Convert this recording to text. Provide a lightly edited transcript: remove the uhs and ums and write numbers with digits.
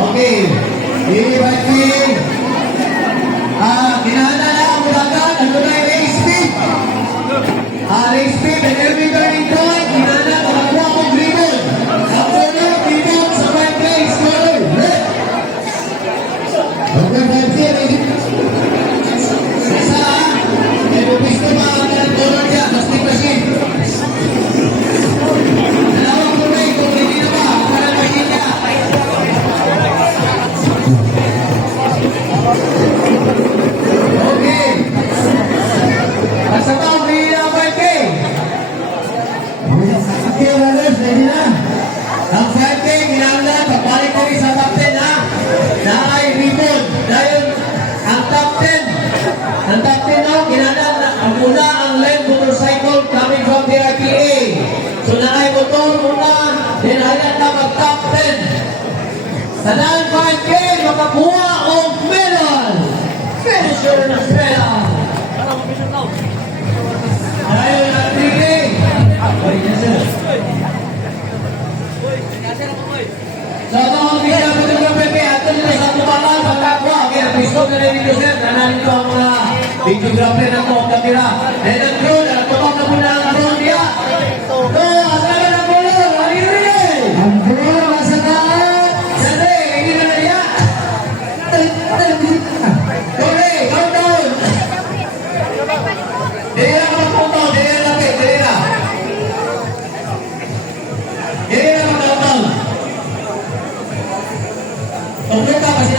Okay. Ibigin. Kinahanglan na ang mulagan. Ano na yung race speed? Race speed. And every turning point. Kinahanglan na makakuha akong ribbon. Ang puno, ribbon sa 5K. Score. Red. Okay, 5K. Isa. Pero gusto mga color niya. Plastic machine. Dalawang kulay. Kung hindi na ba? Parang machine niya. Okay. Basta ba ang hindi na 5K? Okay, runners. Ready na? Ang 5K, ginanglan. Pagbalik ko sa top 10, ha? Dahil ribbon. Dahil ang top 10. Ang top 10 now, ginanglan. Ang una, ang lane motorcycle coming from the RPA. So, naay motor muna. Then, hayan na mag-top 10. Sa dahil 5K, makakuha of medal. Finisher na medal. Dahil na 3K. So, ito ang bigyan ko ng PPP. Ato nila sa tumalan, pagkakwa. Okay, napisto na rin dito, sir. Nananin ko ang mga videographer ng mga kamera. And ang drone, nagpapag na muna ang drone niya. So, asalan ang color. Halili! Ang drone, masagaan. Sante, hindi na nariya. Okay, countdown. Dira ka mag-countdown. Dira lapit, dira. Dira ka mag-countdown. Completa kasi